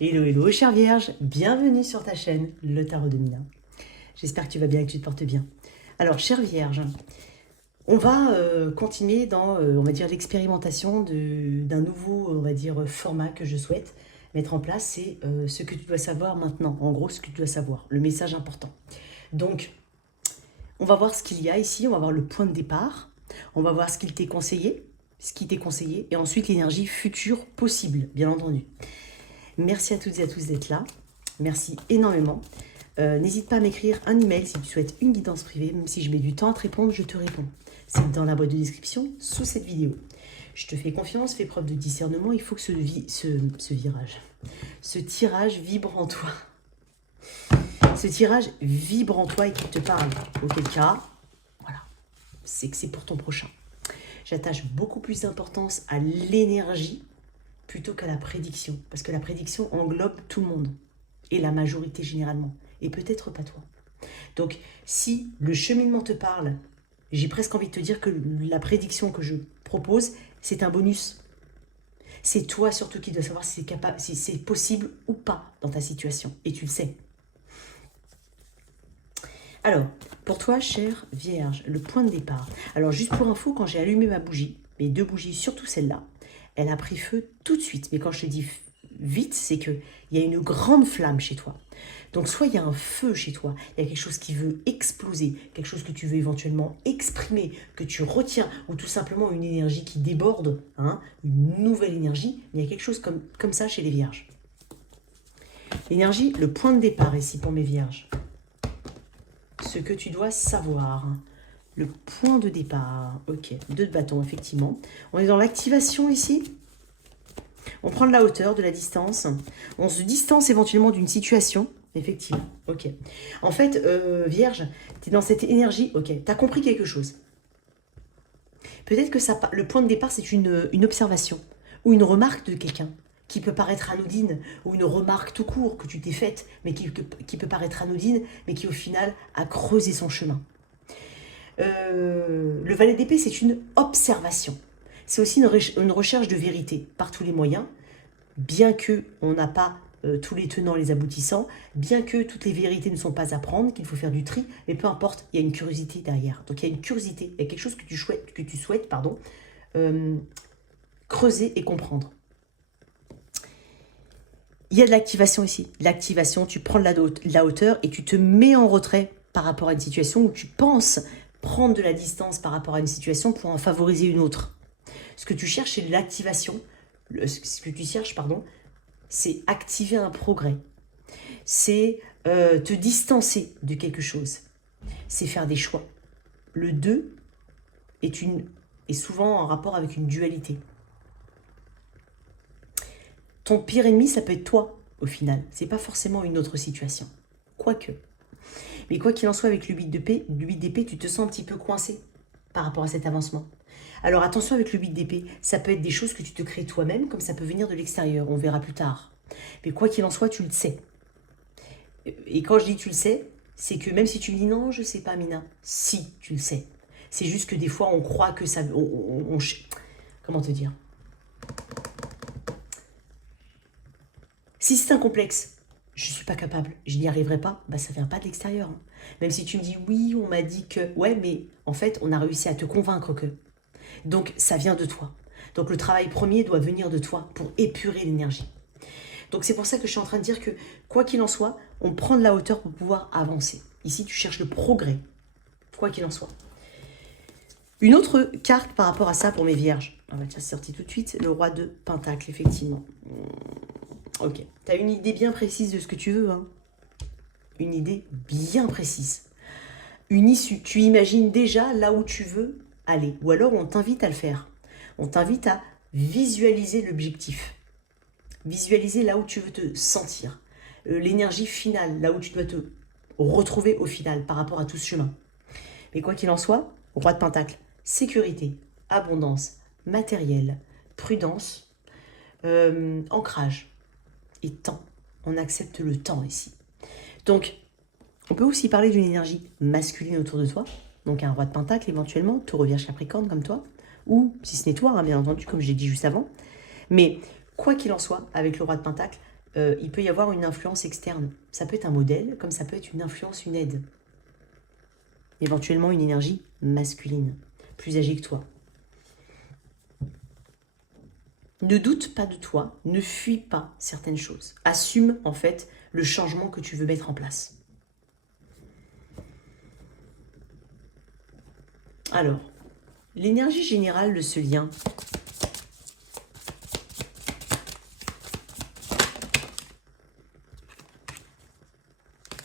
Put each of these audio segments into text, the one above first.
Hello, hello, chère Vierge, bienvenue sur ta chaîne, le Tarot de Mina. J'espère que tu vas bien et que tu te portes bien. Alors, chère Vierge, on va continuer dans, on va dire, l'expérimentation d'un nouveau, on va dire, format que je souhaite mettre en place. C'est ce que tu dois savoir maintenant, en gros, ce que tu dois savoir, le message important. Donc, on va voir ce qu'il y a ici, on va voir le point de départ, on va voir ce qu'il t'est conseillé, et ensuite l'énergie future possible, bien entendu. Merci à toutes et à tous d'être là. Merci énormément. N'hésite pas à m'écrire un email si tu souhaites une guidance privée. Même si je mets du temps à te répondre, je te réponds. C'est dans la boîte de description sous cette vidéo. Je te fais confiance, fais preuve de discernement. Il faut que ce tirage vibre en toi. Ce tirage vibre en toi et qu'il te parle. Auquel cas, voilà, c'est que c'est pour ton prochain. J'attache beaucoup plus d'importance à l'énergie plutôt qu'à la prédiction. Parce que la prédiction englobe tout le monde. Et la majorité généralement. Et peut-être pas toi. Donc, si le cheminement te parle, j'ai presque envie de te dire que la prédiction que je propose, c'est un bonus. C'est toi surtout qui dois savoir si c'est possible ou pas dans ta situation. Et tu le sais. Alors, pour toi, chère Vierge, le point de départ. Alors, juste pour info, quand j'ai allumé ma bougie, mes deux bougies, surtout celle-là, elle a pris feu tout de suite. Mais quand je te dis vite, c'est qu'il y a une grande flamme chez toi. Donc, soit il y a un feu chez toi, il y a quelque chose qui veut exploser, quelque chose que tu veux éventuellement exprimer, que tu retiens, ou tout simplement une énergie qui déborde, hein, une nouvelle énergie. Il y a quelque chose comme ça chez les Vierges. L'énergie, le point de départ ici pour mes Vierges. Ce que tu dois savoir. Le point de départ. Ok, 2 de bâton, effectivement. On est dans l'activation ici. On prend de la hauteur, de la distance. On se distance éventuellement d'une situation. Effectivement, ok. En fait, Vierge, tu es dans cette énergie. Ok, tu as compris quelque chose. Peut-être que le point de départ, c'est une observation ou une remarque de quelqu'un qui peut paraître anodine, ou une remarque tout court que tu t'es faite, mais qui peut paraître anodine, mais qui au final a creusé son chemin. Le valet d'épée, c'est une observation. C'est aussi une recherche de vérité par tous les moyens, bien qu'on n'a pas tous les tenants, les aboutissants, bien que toutes les vérités ne sont pas à prendre, qu'il faut faire du tri, mais peu importe, il y a une curiosité derrière. Donc il y a une curiosité, il y a quelque chose que tu souhaites creuser et comprendre. Il y a de l'activation ici. L'activation, tu prends de la hauteur et tu te mets en retrait par rapport à une situation où tu penses prendre de la distance par rapport à une situation pour en favoriser une autre. Ce que tu cherches, c'est de l'activation. Ce que tu cherches, pardon, c'est activer un progrès. C'est te distancer de quelque chose. C'est faire des choix. Le 2 est souvent en rapport avec une dualité. Ton pire ennemi, ça peut être toi, au final. C'est pas forcément une autre situation. Quoique. Mais quoi qu'il en soit, avec le 8 d'épée, tu te sens un petit peu coincé par rapport à cet avancement. Alors attention avec le 8 d'épée, ça peut être des choses que tu te crées toi-même, comme ça peut venir de l'extérieur, on verra plus tard. Mais quoi qu'il en soit, tu le sais. Et quand je dis tu le sais, c'est que même si tu me dis non, je sais pas, Mina, si, tu le sais. C'est juste que des fois, on croit que ça... comment te dire? Si c'est un complexe, je ne suis pas capable, je n'y arriverai pas, bah ça ne vient pas de l'extérieur. Hein. Même si tu me dis oui, on m'a dit que... Ouais, mais en fait, on a réussi à te convaincre que... Donc, ça vient de toi. Donc, le travail premier doit venir de toi pour épurer l'énergie. Donc, c'est pour ça que je suis en train de dire que, quoi qu'il en soit, on prend de la hauteur pour pouvoir avancer. Ici, tu cherches le progrès, quoi qu'il en soit. Une autre carte par rapport à ça pour mes vierges. On va te sortir tout de suite. Le roi de Pentacle, effectivement. Ok. Tu as une idée bien précise de ce que tu veux. Hein. Une idée bien précise. Une issue. Tu imagines déjà là où tu veux aller. Ou alors, on t'invite à le faire. On t'invite à visualiser l'objectif. Visualiser là où tu veux te sentir. L'énergie finale, là où tu dois te retrouver au final par rapport à tout ce chemin. Mais quoi qu'il en soit, roi de Pentacle, sécurité, abondance, matériel, prudence, ancrage et temps. On accepte le temps ici. Donc, on peut aussi parler d'une énergie masculine autour de toi. Donc un roi de Pentacle éventuellement, taureau, vierge, capricorne comme toi. Ou, si ce n'est toi, hein, bien entendu, comme je l'ai dit juste avant. Mais quoi qu'il en soit, avec le roi de Pentacle, il peut y avoir une influence externe. Ça peut être un modèle, comme ça peut être une influence, une aide. Éventuellement une énergie masculine, plus âgée que toi. Ne doute pas de toi, ne fuis pas certaines choses. Assume en fait le changement que tu veux mettre en place. Alors, l'énergie générale de ce lien.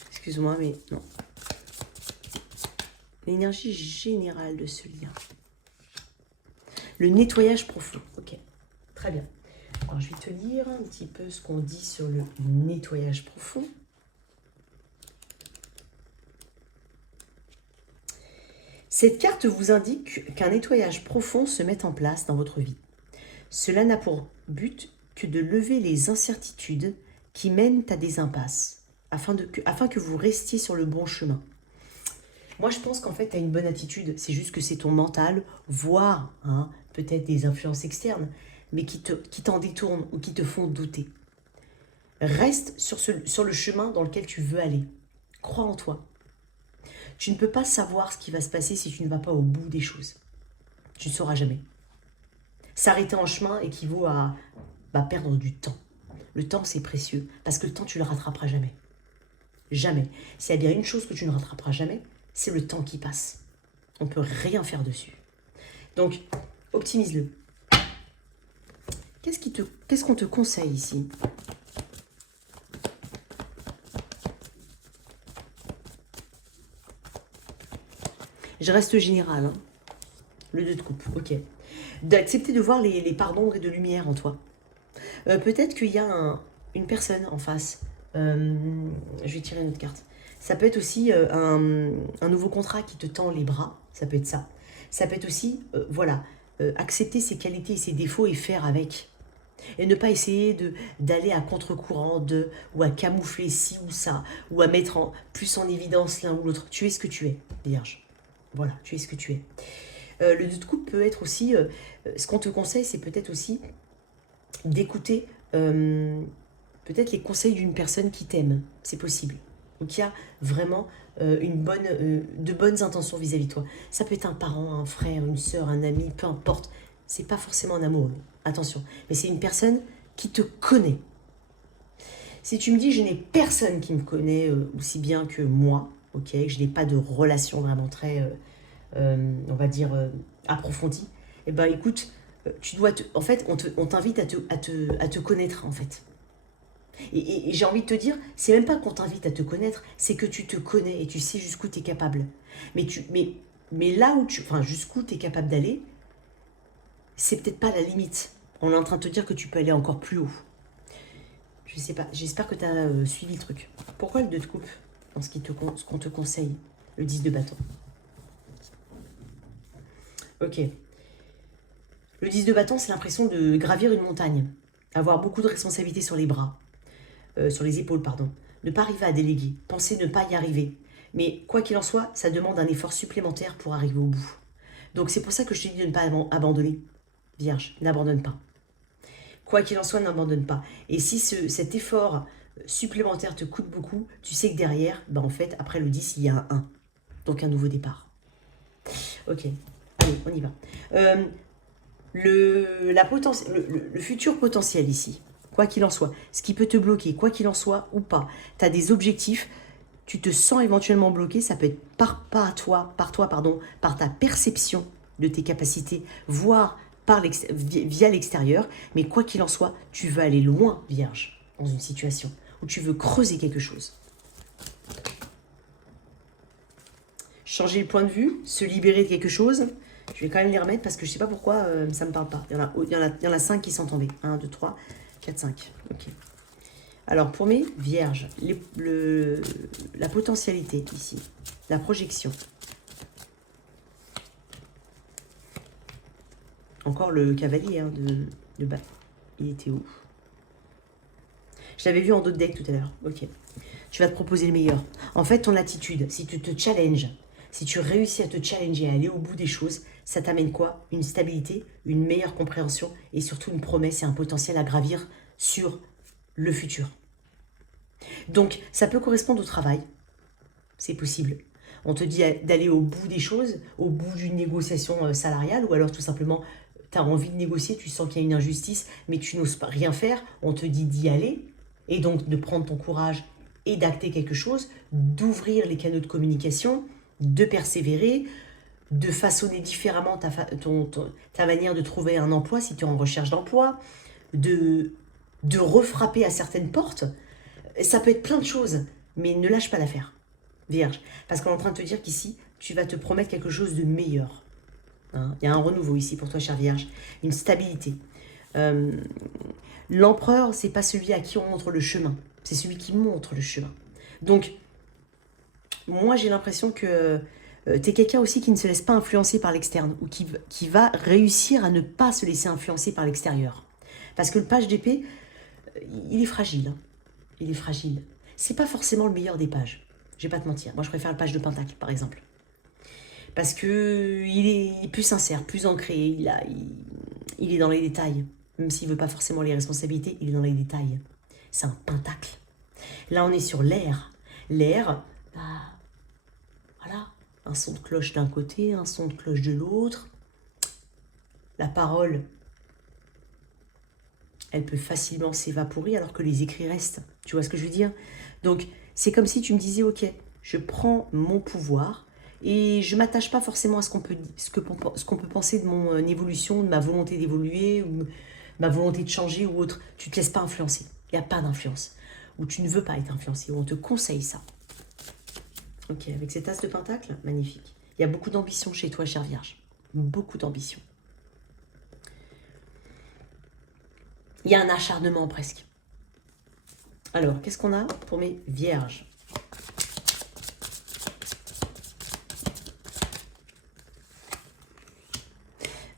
Excuse-moi, mais non. L'énergie générale de ce lien. Le nettoyage profond. Ok, très bien. Alors, je vais te lire un petit peu ce qu'on dit sur le nettoyage profond. Cette carte vous indique qu'un nettoyage profond se met en place dans votre vie. Cela n'a pour but que de lever les incertitudes qui mènent à des impasses, afin que vous restiez sur le bon chemin. Moi, je pense qu'en fait, tu as une bonne attitude. C'est juste que c'est ton mental, voire peut-être des influences externes, mais qui t'en détournent ou qui te font douter. Reste sur le chemin dans lequel tu veux aller. Crois en toi. Tu ne peux pas savoir ce qui va se passer si tu ne vas pas au bout des choses. Tu ne sauras jamais. S'arrêter en chemin équivaut à perdre du temps. Le temps, c'est précieux, parce que le temps, tu ne le rattraperas jamais. Jamais. S'il y a bien une chose que tu ne rattraperas jamais, c'est le temps qui passe. On ne peut rien faire dessus. Donc, optimise-le. Qu'est-ce qu'on te conseille ici? Je reste général. Hein. Le 2 de coupe, ok. D'accepter de voir les parts d'ombre et de lumière en toi. Peut-être qu'il y a une personne en face. Je vais tirer une autre carte. Ça peut être aussi un nouveau contrat qui te tend les bras. Ça peut être ça. Ça peut être aussi, accepter ses qualités et ses défauts et faire avec. Et ne pas essayer d'aller à contre-courant ou à camoufler ci ou ça, ou à mettre plus en évidence l'un ou l'autre. Tu es ce que tu es, Vierge. Voilà, tu es ce que tu es. Le 2 de coupe peut être aussi, ce qu'on te conseille, c'est peut-être aussi d'écouter peut-être les conseils d'une personne qui t'aime. C'est possible. Ou qui a vraiment de bonnes intentions vis-à-vis de toi. Ça peut être un parent, un frère, une sœur, un ami, peu importe. C'est pas forcément un amoureux, attention. Mais c'est une personne qui te connaît. Si tu me dis, je n'ai personne qui me connaît aussi bien que moi, ok, que je n'ai pas de relation vraiment très, on va dire, approfondie, eh ben écoute, tu dois en fait, on t'invite à te connaître, en fait. Et j'ai envie de te dire, c'est même pas qu'on t'invite à te connaître, c'est que tu te connais et tu sais jusqu'où tu es capable. Mais là où jusqu'où tu es capable d'aller, c'est peut-être pas la limite. On est en train de te dire que tu peux aller encore plus haut. Je sais pas, j'espère que tu as suivi le truc. Pourquoi le 2 de coupe dans ce qu'on te conseille? Le 10 de bâton. Ok. Le 10 de bâton, c'est l'impression de gravir une montagne. Avoir beaucoup de responsabilités sur les bras. Sur les épaules, pardon. Ne pas arriver à déléguer. Penser ne pas y arriver. Mais quoi qu'il en soit, ça demande un effort supplémentaire pour arriver au bout. Donc c'est pour ça que je te dis de ne pas abandonner. Vierge, n'abandonne pas. Quoi qu'il en soit, n'abandonne pas. Et si cet effort supplémentaire te coûte beaucoup, tu sais que derrière, en fait, après le 10, il y a un 1. Donc un nouveau départ. Ok, allez, on y va. Le futur potentiel ici, quoi qu'il en soit, ce qui peut te bloquer, quoi qu'il en soit ou pas, tu as des objectifs, tu te sens éventuellement bloqué, ça peut être par ta perception de tes capacités, voire via l'extérieur, mais quoi qu'il en soit, tu veux aller loin, Vierge, dans une situation où tu veux creuser quelque chose. Changer le point de vue, se libérer de quelque chose. Je vais quand même les remettre parce que je ne sais pas pourquoi ça ne me parle pas. Il y en a 5 qui sont tombés. 1, 2, 3, 4, 5. Ok. Alors, pour mes vierges, la potentialité ici, la projection. Encore le cavalier de bas. Il était où? Je l'avais vu en d'autres decks tout à l'heure. Ok. Tu vas te proposer le meilleur. En fait, ton attitude, si tu te challenges, si tu réussis à te challenger, à aller au bout des choses, ça t'amène quoi? Une stabilité, une meilleure compréhension et surtout une promesse et un potentiel à gravir sur le futur. Donc, ça peut correspondre au travail. C'est possible. On te dit d'aller au bout des choses, au bout d'une négociation salariale, ou alors tout simplement, tu as envie de négocier, tu sens qu'il y a une injustice, mais tu n'oses pas rien faire, on te dit d'y aller, et donc de prendre ton courage et d'acter quelque chose, d'ouvrir les canaux de communication, de persévérer, de façonner différemment ta manière de trouver un emploi si tu es en recherche d'emploi, de refrapper à certaines portes. Ça peut être plein de choses, mais ne lâche pas l'affaire, Vierge. Parce qu'on est en train de te dire qu'ici, tu vas te promettre quelque chose de meilleur. Hein, il y a un renouveau ici pour toi, chère Vierge. Une stabilité. L'empereur, c'est pas celui à qui on montre le chemin. C'est celui qui montre le chemin. Donc, moi, j'ai l'impression que tu es quelqu'un aussi qui ne se laisse pas influencer par l'externe ou qui va réussir à ne pas se laisser influencer par l'extérieur. Parce que le page d'épée, il est fragile. Hein. Il est fragile. C'est pas forcément le meilleur des pages. Je vais pas te mentir. Moi, je préfère le page de Pentacle, par exemple. Parce que il est plus sincère, plus ancré. Il est dans les détails. Même s'il veut pas forcément les responsabilités, il est dans les détails. C'est un Pentacle. Là, on est sur l'air. L'air, bah, voilà. Un son de cloche d'un côté, un son de cloche de l'autre. La parole, elle peut facilement s'évaporer alors que les écrits restent. Tu vois ce que je veux dire? Donc, c'est comme si tu me disais, ok, je prends mon pouvoir et je ne m'attache pas forcément à ce qu'on peut penser de mon évolution, de ma volonté d'évoluer, ou ma volonté de changer ou autre. Tu ne te laisses pas influencer. Il n'y a pas d'influence. Ou tu ne veux pas être influencé, ou on te conseille ça. Ok, avec cet as de pentacle, magnifique. Il y a beaucoup d'ambition chez toi, chère Vierge. Beaucoup d'ambition. Il y a un acharnement presque. Alors, qu'est-ce qu'on a pour mes Vierges?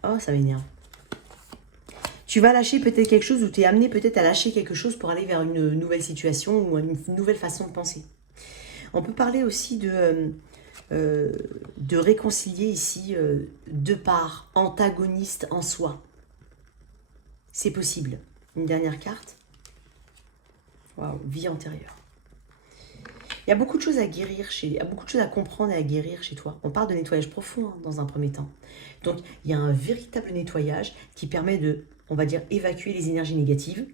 Oh, ça m'énerve. Tu vas lâcher peut-être quelque chose ou tu es amené peut-être à lâcher quelque chose pour aller vers une nouvelle situation ou une nouvelle façon de penser. On peut parler aussi de réconcilier ici deux parts antagonistes en soi. C'est possible. Une dernière carte. Waouh, vie antérieure. Il y a beaucoup de choses à guérir, il y a beaucoup de choses à comprendre et à guérir chez toi. On parle de nettoyage profond hein, dans un premier temps. Donc, il y a un véritable nettoyage qui permet de, on va dire, évacuer les énergies négatives,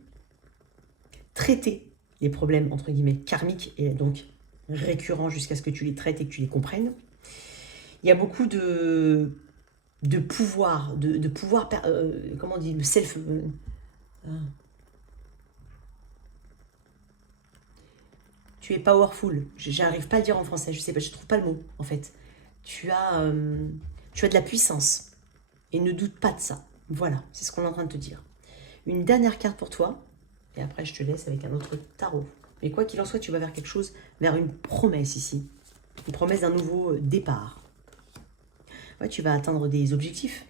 traiter les problèmes, entre guillemets, karmiques, et donc récurrents jusqu'à ce que tu les traites et que tu les comprennes. Il y a beaucoup de pouvoir, de pouvoir, comment on dit, le self... tu es powerful. J'arrive pas à le dire en français, je sais pas, je trouve pas le mot, en fait. Tu as de la puissance. Et ne doute pas de ça. Voilà, c'est ce qu'on est en train de te dire. Une dernière carte pour toi. Et après, je te laisse avec un autre tarot. Mais quoi qu'il en soit, tu vas vers quelque chose, vers une promesse ici. Une promesse d'un nouveau départ. Ouais, tu vas atteindre des objectifs.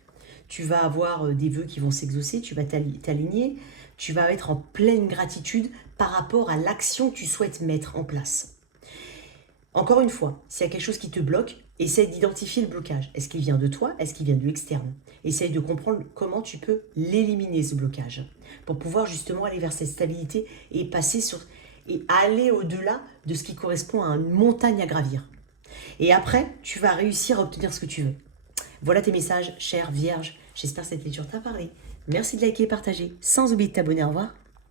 Tu vas avoir des vœux qui vont s'exaucer. Tu vas t'aligner. Tu vas être en pleine gratitude par rapport à l'action que tu souhaites mettre en place. Encore une fois, s'il y a quelque chose qui te bloque, essaie d'identifier le blocage. Est-ce qu'il vient de toi? Est-ce qu'il vient de l'externe? Essaye de comprendre comment tu peux l'éliminer, ce blocage, pour pouvoir justement aller vers cette stabilité et et aller au-delà de ce qui correspond à une montagne à gravir. Et après, tu vas réussir à obtenir ce que tu veux. Voilà tes messages, chère Vierge. J'espère que cette lecture t'a parlé. Merci de liker et partager, sans oublier de t'abonner. Au revoir.